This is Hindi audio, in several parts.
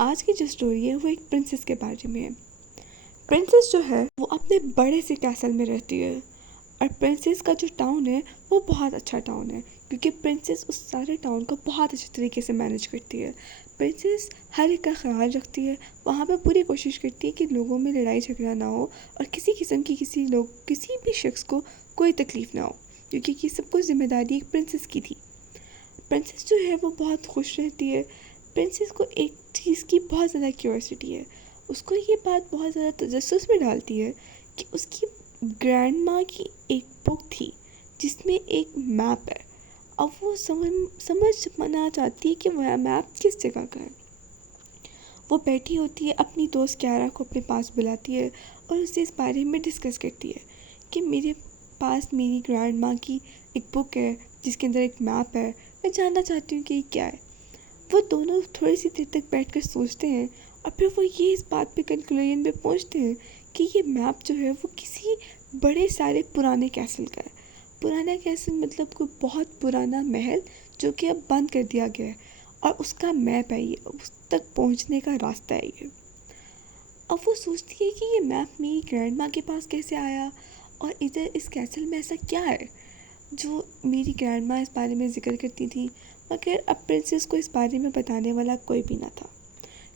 आज की जो स्टोरी है वो एक प्रिंसेस के बारे में है। प्रिंसेस जो है वो अपने बड़े से कैसल में रहती है और प्रिंसेस का जो टाउन है वो बहुत अच्छा टाउन है क्योंकि प्रिंसेस उस सारे टाउन को बहुत अच्छे तरीके से मैनेज करती है। प्रिंसेस हर एक का ख्याल रखती है, वहाँ पे पूरी कोशिश करती है कि लोगों में लड़ाई झगड़ा ना हो और किसी किस्म की किसी भी शख्स को कोई तकलीफ़ ना हो, क्योंकि ये सब कुछ जिम्मेदारी एक प्रिंसेस की थी। प्रिंसेस जो है वो बहुत खुश रहती है। प्रिंसेस को एक चीज़ की बहुत ज़्यादा क्यूरियोसिटी है। उसको ये बात बहुत ज़्यादा तजस्सुस में डालती है कि उसकी ग्रैंड माँ की एक बुक थी जिसमें एक मैप है। अब वो समझ पाना चाहती है कि वह मैप किस जगह का है। वो बैठी होती है, अपनी दोस्त क्यारा को अपने पास बुलाती है और उससे इस बारे में डिस्कस करती है कि मेरे पास मेरी ग्रैंड माँ की एक बुक है जिसके अंदर एक मैप है, मैं जानना चाहती हूँ कि ये क्या है। वो दोनों थोड़ी सी देर तक बैठकर सोचते हैं और फिर वो ये इस बात पे कंक्लूजन पे पहुँचते हैं कि ये मैप जो है वो किसी बड़े सारे पुराने कैसल का है। पुराना कैसल मतलब कोई बहुत पुराना महल जो कि अब बंद कर दिया गया है और उसका मैप है ये, उस तक पहुंचने का रास्ता है ये। अब वो सोचती है कि ये मैप मेरी ग्रैंड माँ के पास कैसे आया और इधर इस कैसल में ऐसा क्या है जो मेरी ग्रैंड माँ इस बारे में ज़िक्र करती थी, मगर अब प्रिंसेस को इस बारे में बताने वाला कोई भी ना था।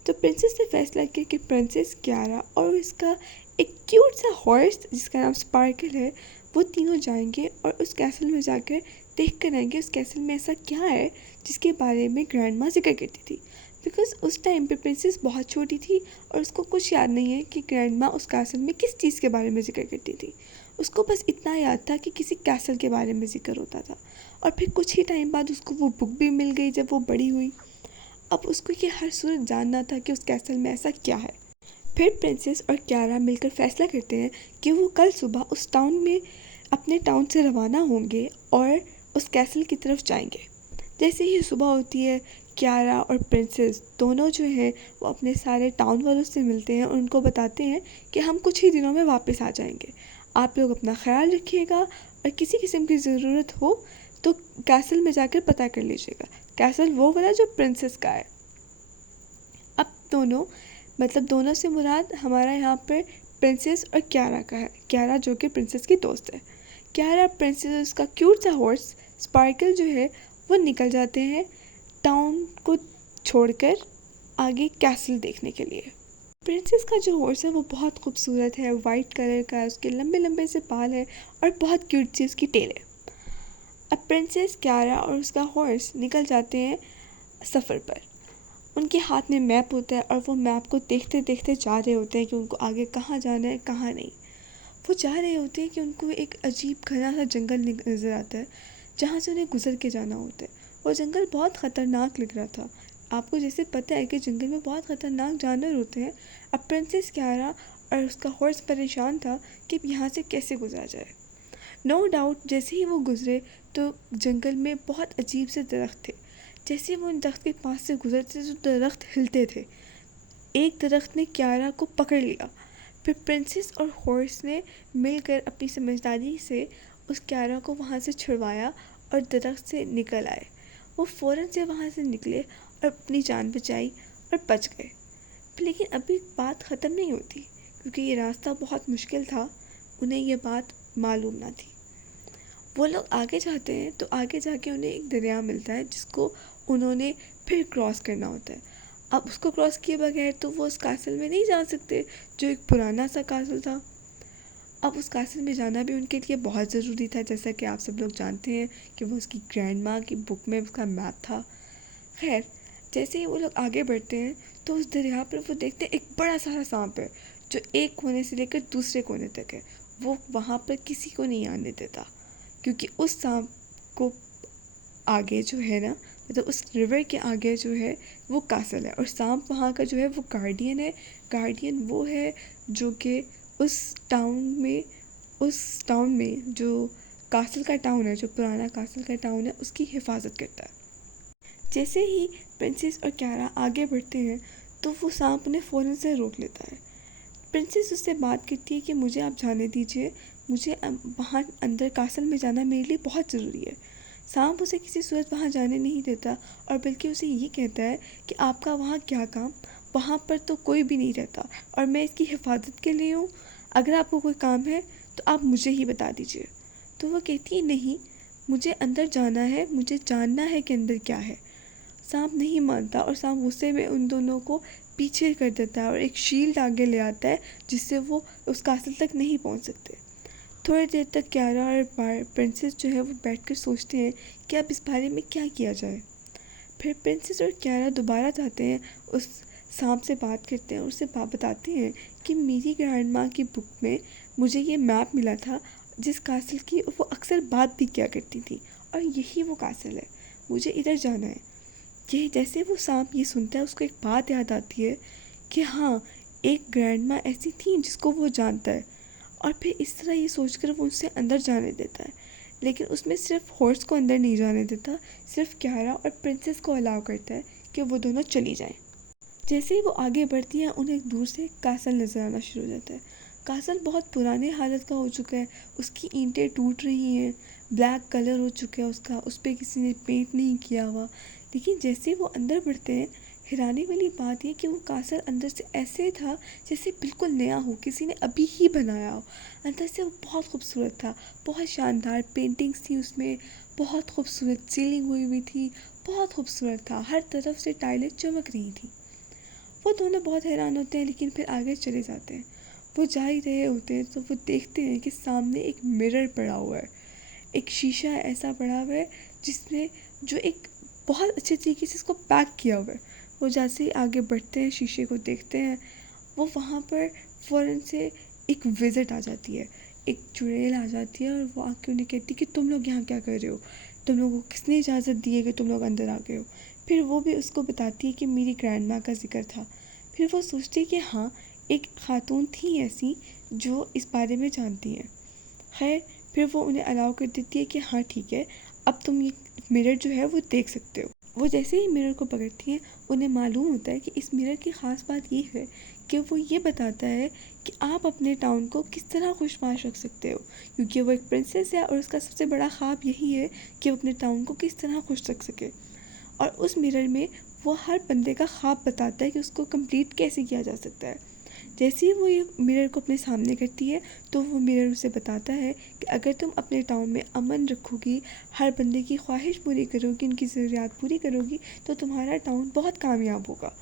तो प्रिंसेस ने फैसला किया कि प्रिंसेस क्यारा और इसका एक क्यूट सा हॉर्स जिसका नाम स्पार्कल है, वो तीनों जाएंगे और उस कैसल में जाकर देख कर आएंगे उस कैसल में ऐसा क्या है जिसके बारे में ग्रैंड माँ जिक्र करती थी। बिकॉज़ उस टाइम पे प्रिंसेस बहुत छोटी थी और उसको कुछ याद नहीं है कि ग्रैंड माँ उस कैसल में किस चीज़ के बारे में जिक्र करती थी। उसको बस इतना याद था कि किसी कैसल के बारे में जिक्र होता था। और फिर कुछ ही टाइम बाद उसको वो बुक भी मिल गई जब वो बड़ी हुई। अब उसको ये हर सूरत जानना था कि उस कैसल में ऐसा क्या है। फिर प्रिंसेस और क्यारा मिलकर फैसला करते हैं कि वो कल सुबह उस टाउन में अपने टाउन से रवाना होंगे और उस कैसल की तरफ जाएंगे। जैसे ही सुबह होती है, क्यारा और प्रिंसेस दोनों जो हैं वो अपने सारे टाउन वालों से मिलते हैं और उनको बताते हैं कि हम कुछ ही दिनों में वापस आ जाएंगे। आप लोग अपना ख्याल रखिएगा और किसी किस्म की ज़रूरत हो तो कैसल में जाकर पता कर लीजिएगा। कैसल वो वाला जो प्रिंसेस का है। अब दोनों से मुराद हमारा यहाँ पर प्रिंसेस और क्यारा का है। क्यारा जो कि प्रिंसेस की दोस्त है। क्यारा, प्रिंसेस, उसका क्यूट सा हॉर्स स्पार्कल जो है वो निकल जाते हैं टाउन को छोड़कर आगे कैसल देखने के लिए। प्रिंसेस का जो हॉर्स है वो बहुत खूबसूरत है, वाइट कलर का है, उसके लंबे लंबे से बाल है और बहुत क्यूट सी उसकी टेल है। अब प्रिंसेस, क्यारा और उसका हॉर्स निकल जाते हैं सफ़र पर। उनके हाथ में मैप होता है और वो मैप को देखते देखते जा रहे होते हैं कि उनको आगे कहाँ जाना है कहाँ नहीं। वो जा रहे होते हैं कि उनको एक अजीब घना सा जंगल नज़र आता है जहाँ से उन्हें गुजर के जाना होता है। वो जंगल बहुत ख़तरनाक लग रहा था। आपको जैसे पता है कि जंगल में बहुत ख़तरनाक जानवर होते हैं। अब प्रिंसेस क्यारा और उसका हॉर्स परेशान था कि यहाँ से कैसे गुजरा जाए। नो डाउट जैसे ही वो गुजरे तो जंगल में बहुत अजीब से दरख्त थे। जैसे वो उन दरख्त के पास से गुजरते तो दरख्त हिलते थे। एक दरख्त ने क्यारा को पकड़ लिया। फिर प्रिंसेस और हॉर्स ने मिलकर अपनी समझदारी से उस क्यारा को वहाँ से छुड़वाया और दरख्त से निकल आए। वो फ़ौरन से वहाँ से निकले और अपनी जान बचाई और बच गए। लेकिन अभी बात ख़त्म नहीं होती क्योंकि ये रास्ता बहुत मुश्किल था। उन्हें ये बात मालूम ना थी। वो लोग आगे जाते हैं तो आगे जाके उन्हें एक दरिया मिलता है जिसको उन्होंने फिर क्रॉस करना होता है। अब उसको क्रॉस किए बगैर तो वो उस कासल में नहीं जा सकते जो एक पुराना सा कासल था। अब उस कासल में जाना भी उनके लिए बहुत ज़रूरी था, जैसा कि आप सब लोग जानते हैं कि वो उसकी ग्रैंड माँ की बुक में उसका मैप था। खैर, जैसे ही वो लोग आगे बढ़ते हैं तो उस दरिया पर वो देखते हैं एक बड़ा सारा सांप है जो एक कोने से लेकर दूसरे कोने तक है। वो वहाँ पर किसी को नहीं आने देता क्योंकि उस सांप को आगे जो है ना, मतलब उस रिवर के आगे जो है वो कासल है और सांप वहाँ का जो है वो गार्डियन है। गार्डियन वो है जो कि उस टाउन में जो कासल का टाउन है, जो पुराना कासल का टाउन है, उसकी हिफाजत करता है। जैसे ही प्रिंसेस और क्यारा आगे बढ़ते हैं तो वो सांप उन्हें फ़ौरन से रोक लेता है। प्रिंसेस उससे बात करती है कि मुझे आप जाने दीजिए, मुझे वहाँ अंदर कासल में जाना मेरे लिए बहुत ज़रूरी है। सांप उसे किसी सूरत वहाँ जाने नहीं देता और बल्कि उसे ये कहता है कि आपका वहाँ क्या काम, वहाँ पर तो कोई भी नहीं रहता और मैं इसकी हिफाजत के लिए हूँ। अगर आपको कोई काम है तो आप मुझे ही बता दीजिए। तो वो कहती है नहीं, मुझे अंदर जाना है, मुझे जानना है कि अंदर क्या है। सांप नहीं मानता और सांप गुस्से में उन दोनों को पीछे कर देता है और एक शील्ड आगे ले आता है जिससे वो उस कासल तक नहीं पहुंच सकते। थोड़ी देर तक क्यारा और प्रिंसेस जो है वो बैठकर सोचते हैं कि अब इस बारे में क्या किया जाए। फिर प्रिंसेस और क्यारा दोबारा जाते हैं, उस सांप से बात करते हैं और उसे बताते हैं कि मेरी ग्रैंड माँ की बुक में मुझे ये मैप मिला था जिस कासल की वो अक्सर बात भी किया करती थी और यही वो कासल है, मुझे इधर जाना है। ये जैसे वो सांप ये सुनता है उसको एक बात याद आती है कि हाँ, एक ग्रैंड माँ ऐसी थी जिसको वो जानता है। और फिर इस तरह ये सोचकर वो उसे अंदर जाने देता है, लेकिन उसमें सिर्फ हॉर्स को अंदर नहीं जाने देता, सिर्फ क्यारा और प्रिंसेस को अलाउ करता है कि वो दोनों चली जाएं। जैसे ही वो आगे बढ़ती हैं उन्हें दूर से कासल नज़र आना शुरू हो जाता है। कासल बहुत पुराने हालत का हो चुका है, उसकी ईंटें टूट रही हैं, ब्लैक कलर हो चुका है उसका, उस पर किसी ने पेंट नहीं किया हुआ। लेकिन जैसे ही वो अंदर बढ़ते हैं, हैरानी वाली बात ये कि वो कासल अंदर से ऐसे था जैसे बिल्कुल नया हो, किसी ने अभी ही बनाया हो। अंदर से वो बहुत खूबसूरत था, बहुत शानदार पेंटिंग्स थी उसमें, बहुत खूबसूरत सीलिंग हुई हुई थी, बहुत खूबसूरत था, हर तरफ से टाइलें चमक रही थी। वो दोनों बहुत हैरान होते हैं लेकिन फिर आगे चले जाते हैं। वो जा ही रहे होते हैं तो वो देखते हैं कि सामने एक मिरर पड़ा हुआ है, एक शीशा ऐसा पड़ा हुआ है जिसमें जो एक बहुत अच्छे तरीके से इसको पैक किया हुआ है। वो जैसे ही आगे बढ़ते हैं शीशे को देखते हैं, वो वहाँ पर फ़ौरन से एक विज़िट आ जाती है, एक चुड़ैल आ जाती है और वो आके उन्हें कहती है कि तुम लोग यहाँ क्या कर रहे हो, तुम लोगों को किसने इजाज़त दी है कि तुम लोग अंदर आ गए हो। फिर वो भी उसको बताती है कि मेरी ग्रैंड माँ का जिक्र था। फिर वो सोचती है कि हाँ, एक खातून थी ऐसी जो इस बारे में जानती हैं। खैर, फिर वो उन्हें अलाउ कर देती है कि हाँ ठीक है, अब तुम ये मिरर जो है वो देख सकते हो। वो जैसे ही मिरर को पकड़ती हैं, उन्हें मालूम होता है कि इस मिरर की ख़ास बात ये है कि वो ये बताता है कि आप अपने टाउन को किस तरह खुशबाश रख सकते हो, क्योंकि वो एक प्रिंसेस है और उसका सबसे बड़ा ख्वाब यही है कि वो अपने टाउन को किस तरह खुश रख सके। और उस मिरर में वो हर बंदे का ख्वाब बताता है कि उसको कंप्लीट कैसे किया जा सकता है। जैसे ही वो ये मिरर को अपने सामने करती है तो वो मिरर उसे बताता है कि अगर तुम अपने टाउन में अमन रखोगी, हर बंदे की ख्वाहिश पूरी करोगी, उनकी ज़रूरियात पूरी करोगी, तो तुम्हारा टाउन बहुत कामयाब होगा।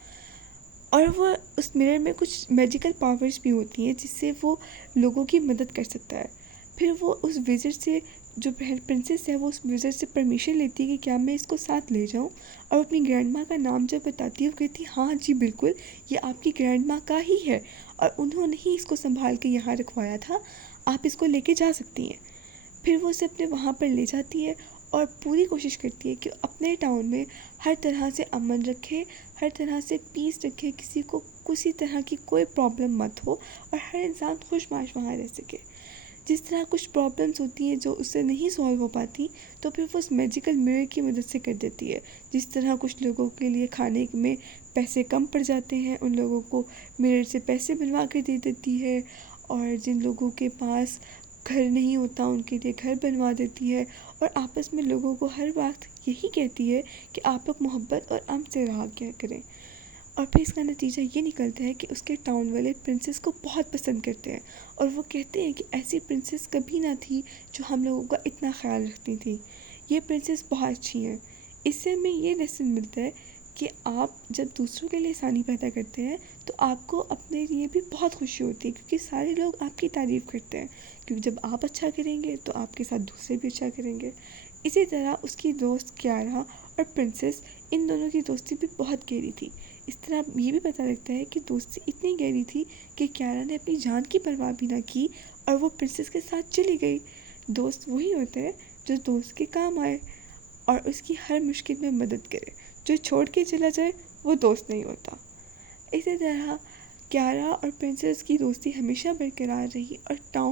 और वो उस मिरर में कुछ मैजिकल पावर्स भी होती हैं जिससे वो लोगों की मदद कर सकता है। फिर वो उस विज़िट से, जो प्रिंसेस है, वो उस विज़िट से परमिशन लेती है कि क्या मैं इसको साथ ले जाऊं। और अपनी ग्रैंड माँ का नाम जब बताती है वो कहती है हाँ जी बिल्कुल, ये आपकी ग्रैंड माँ का ही है और उन्होंने ही इसको संभाल के यहाँ रखवाया था, आप इसको लेके जा सकती हैं। फिर वो उसे अपने वहाँ पर ले जाती है और पूरी कोशिश करती है कि अपने टाउन में हर तरह से अमन रखे, हर तरह से पीस रखे, किसी को किसी तरह की कोई प्रॉब्लम मत हो और हर इंसान खुशमाश वहाँ रह सके। जिस तरह कुछ प्रॉब्लम्स होती हैं जो उससे नहीं सॉल्व हो पाती, तो फिर वो उस मैजिकल मिरर की मदद से कर देती है। जिस तरह कुछ लोगों के लिए खाने में पैसे कम पड़ जाते हैं, उन लोगों को मिरर से पैसे बनवा कर दे देती है, और जिन लोगों के पास घर नहीं होता उनके लिए घर बनवा देती है, और आपस में लोगों को हर वक्त यही कहती है कि आप लोग मोहब्बत और अमन से रहा क्या करें। और फिर इसका नतीजा ये निकलता है कि उसके टाउन वाले प्रिंसेस को बहुत पसंद करते हैं और वो कहते हैं कि ऐसी प्रिंसेस कभी ना थी जो हम लोगों का इतना ख्याल रखती थी, ये प्रिंसेस बहुत अच्छी हैं। इससे हमें ये लेसन मिलता है कि आप जब दूसरों के लिए आसानी पैदा करते हैं तो आपको अपने लिए भी बहुत खुशी होती है, क्योंकि सारे लोग आपकी तारीफ़ करते हैं, क्योंकि जब आप अच्छा करेंगे तो आपके साथ दूसरे भी अच्छा करेंगे। इसी तरह उसकी दोस्त क्यारा और प्रिंसेस, इन दोनों की दोस्ती भी बहुत गहरी थी। इस तरह ये भी पता लगता है कि दोस्ती इतनी गहरी थी कि क्यारा ने अपनी जान की परवाह भी ना की और वो प्रिंसेस के साथ चली गई। दोस्त वही होते हैं जो दोस्त के काम आए और उसकी हर मुश्किल में मदद करे। जो छोड़ के चला जाए वो दोस्त नहीं होता। इसी तरह क्यारा और प्रिंसेस की दोस्ती हमेशा बरकरार रही और टाउन